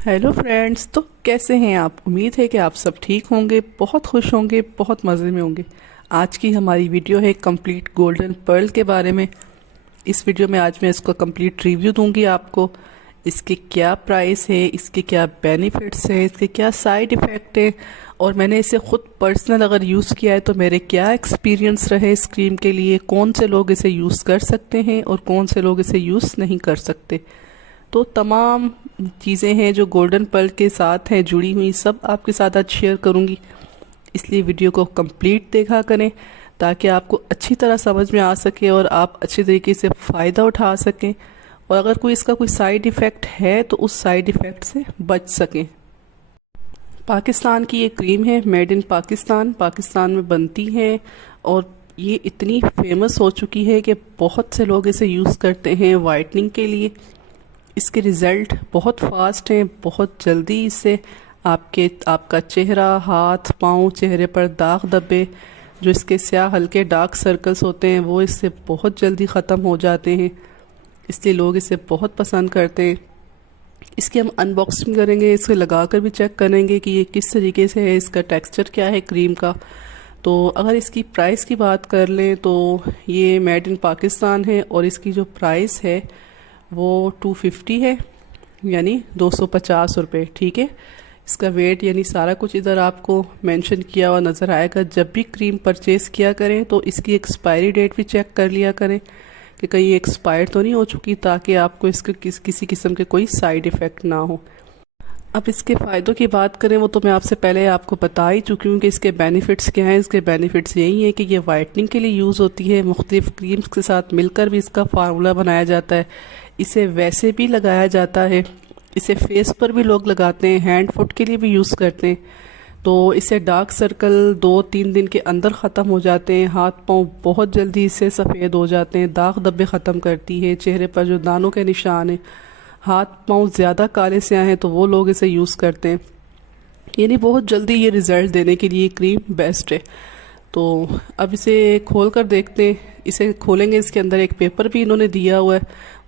Hello friends. तो कैसे हैं आप? उम्मीद है कि आप सब ठीक होंगे, बहुत खुश होंगे, बहुत मज़े में होंगे। आज की हमारी वीडियो है कंप्लीट गोल्डन पर्ल के बारे में। इस वीडियो में आज मैं इसको कंप्लीट रिव्यू दूंगी आपको। इसके क्या प्राइस है, इसके क्या बेनिफिट्स हैं, इसके क्या साइड इफ़ेक्ट है, और मैंने इसे ख़ुद पर्सनल अगर यूज़ किया है तो मेरे क्या एक्सपीरियंस रहे इस क्रीम के लिए, कौन से लोग इसे यूज़ कर सकते हैं और कौन से लोग इसे यूज़ नहीं कर सकते। तो तमाम चीज़ें हैं जो गोल्डन पर्ल के साथ हैं जुड़ी हुई, सब आपके साथ आज शेयर करूंगी। इसलिए वीडियो को कंप्लीट देखा करें ताकि आपको अच्छी तरह समझ में आ सके और आप अच्छी तरीके से फ़ायदा उठा सकें, और अगर कोई इसका कोई साइड इफ़ेक्ट है तो उस साइड इफ़ेक्ट से बच सकें। पाकिस्तान की ये क्रीम है, मेड इन पाकिस्तान, पाकिस्तान में बनती है, और ये इतनी फेमस हो चुकी है कि बहुत से लोग इसे यूज़ करते हैं वाइटनिंग के लिए। इसके रिज़ल्ट बहुत फास्ट हैं, बहुत जल्दी इससे आपका चेहरा, हाथ, पाँव, चेहरे पर दाग धब्बे, जो इसके स्याह हल्के डार्क सर्कल्स होते हैं, वो इससे बहुत जल्दी ख़त्म हो जाते हैं। इसलिए लोग इसे बहुत पसंद करते हैं। इसकी हम अनबॉक्सिंग करेंगे, इसे लगाकर भी चेक करेंगे कि ये किस तरीके से है, इसका टेक्सचर क्या है क्रीम का। तो अगर इसकी प्राइस की बात कर लें तो ये मेड इन पाकिस्तान है, और इसकी जो प्राइस है वो 250 है, यानी 250 रुपये। ठीक है, इसका वेट यानी सारा कुछ इधर आपको मेंशन किया हुआ नज़र आएगा। जब भी क्रीम परचेज़ किया करें तो इसकी एक्सपायरी डेट भी चेक कर लिया करें कि कहीं एक्सपायर तो नहीं हो चुकी, ताकि आपको इसके किसी किस्म के कोई साइड इफ़ेक्ट ना हो। अब इसके फ़ायदों की बात करें वो तो मैं आपसे पहले आपको बता ही चुकी हूँ कि इसके बेनिफिट्स क्या हैं। इसके बेनिफिट्स यही है कि ये वाइटनिंग के लिए यूज़ होती है, मुख्तलिफ क्रीम्स के साथ मिलकर भी इसका फार्मूला बनाया जाता है। इसे वैसे भी लगाया जाता है, इसे फेस पर भी लोग लगाते हैं, हैंड फुट के लिए भी यूज़ करते हैं। तो इससे डार्क सर्कल 2-3 दिन के अंदर ख़त्म हो जाते हैं, हाथ पाँव बहुत जल्दी इससे सफ़ेद हो जाते हैं, दाग धब्बे ख़त्म करती है, चेहरे पर जो दानों के निशान हैं, हाथ पाँव ज़्यादा काले से हैं तो वो लोग इसे यूज़ करते हैं। यानी बहुत जल्दी ये रिज़ल्ट देने के लिए क्रीम बेस्ट है। तो अब इसे खोल कर देखते हैं। इसे खोलेंगे, इसके अंदर एक पेपर भी इन्होंने दिया हुआ है,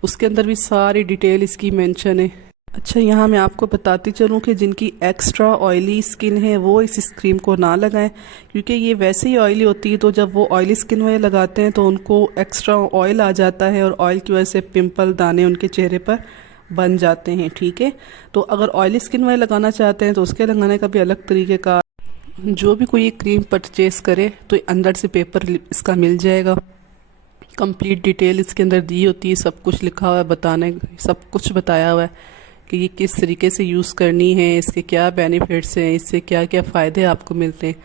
उसके अंदर भी सारी डिटेल इसकी मेंशन है। अच्छा, यहाँ मैं आपको बताती चलूँ कि जिनकी एक्स्ट्रा ऑयली स्किन है वो इस क्रीम को ना लगाएं, क्योंकि ये वैसे ही ऑयली होती है। तो जब वो ऑयली स्किन वाले लगाते हैं तो उनको एक्स्ट्रा ऑयल आ जाता है, और ऑयल की वजह से पिंपल, दाने उनके चेहरे पर बन जाते हैं। ठीक है, तो अगर ऑयली स्किन वाले लगाना चाहते हैं तो उसके लगाने का भी अलग तरीके का, जो भी कोई क्रीम परचेज करे तो अंदर से पेपर इसका मिल जाएगा। कंप्लीट डिटेल इसके अंदर दी होती है, सब कुछ लिखा हुआ है, सब कुछ बताया हुआ है कि ये किस तरीके से यूज़ करनी है, इसके क्या बेनिफिट्स हैं, इससे क्या क्या फ़ायदे आपको मिलते हैं।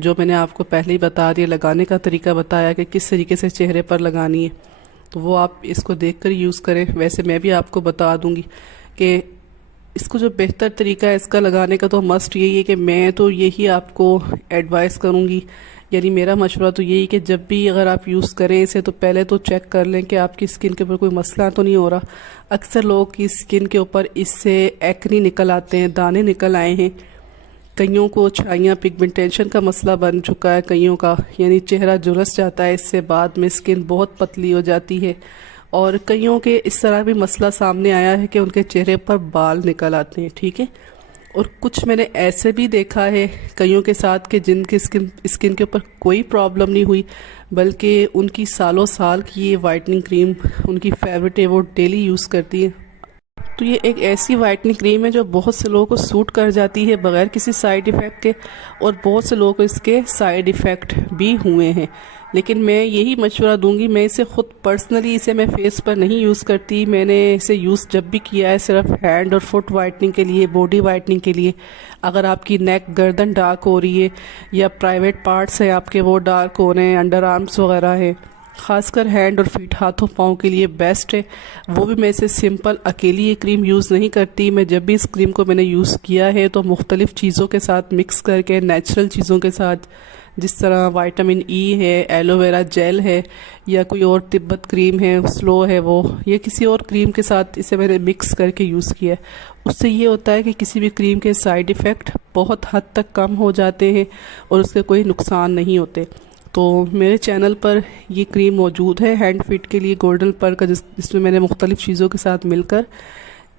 जो मैंने आपको पहले ही बता दिया, लगाने का तरीका बताया कि किस तरीके से चेहरे पर लगानी है, तो वो आप इसको देखकर यूज़ करें। वैसे मैं भी आपको बता दूंगी कि इसको जो बेहतर तरीका है इसका लगाने का, तो मस्ट यही है कि मैं तो यही आपको एडवाइस करूंगी, यानी मेरा मशवरा तो यही कि जब भी अगर आप यूज़ करें इसे तो पहले तो चेक कर लें कि आपकी स्किन के ऊपर कोई मसला तो नहीं हो रहा। अक्सर लोगों की स्किन के ऊपर इससे एक्नी निकल आते हैं, दाने निकल आए हैं, कईयों को छाइयाँ, पिगमेंटेशन का मसला बन चुका है कईयों का, यानी चेहरा झुलस जाता है, इससे बाद में स्किन बहुत पतली हो जाती है। और कईयों के इस तरह भी मसला सामने आया है कि उनके चेहरे पर बाल निकल आते हैं। ठीक है, और कुछ मैंने ऐसे भी देखा है कईयों के साथ कि जिनके स्किन के ऊपर कोई प्रॉब्लम नहीं हुई, बल्कि उनकी सालों साल की ये वाइटनिंग क्रीम उनकी फेवरेट है, वो डेली यूज़ करती है। तो ये एक ऐसी वाइटनिंग क्रीम है जो बहुत से लोगों को सूट कर जाती है बगैर किसी साइड इफ़ेक्ट के, और बहुत से लोगों को इसके साइड इफ़ेक्ट भी हुए हैं। लेकिन मैं यही मशवरा दूंगी, मैं इसे ख़ुद पर्सनली इसे मैं फेस पर नहीं यूज़ करती, मैंने इसे यूज़ जब भी किया है सिर्फ हैंड और फुट वाइटनिंग के लिए, बॉडी वाइटनिंग के लिए। अगर आपकी नेक, गर्दन डार्क हो रही है, या प्राइवेट पार्ट्स हैं आपके वो डार्क हो रहे हैं, अंडर आर्म्स वगैरह है, ख़ासकर हैंड और फीट, हाथों पाँव के लिए बेस्ट है। वो भी मैं इसे सिंपल अकेली ये क्रीम यूज़ नहीं करती, मैं जब भी इस क्रीम को मैंने यूज़ किया है तो मुख्तलिफ़ चीज़ों के साथ मिक्स करके, नेचुरल चीज़ों के साथ, जिस तरह विटामिन ई है, एलोवेरा जेल है, या कोई और तिब्बत क्रीम है, स्लो है वो, या किसी और क्रीम के साथ इसे मैंने मिक्स करके यूज़ किया है। उससे ये होता है कि किसी भी क्रीम के साइड इफ़ेक्ट बहुत हद तक कम हो जाते हैं और उसके कोई नुकसान नहीं होते। तो मेरे चैनल पर ये क्रीम मौजूद है हैंड फिट के लिए, गोल्डन पर्ल का, जिसमें मैंने मुख्तलिफ़ चीज़ों के साथ मिलकर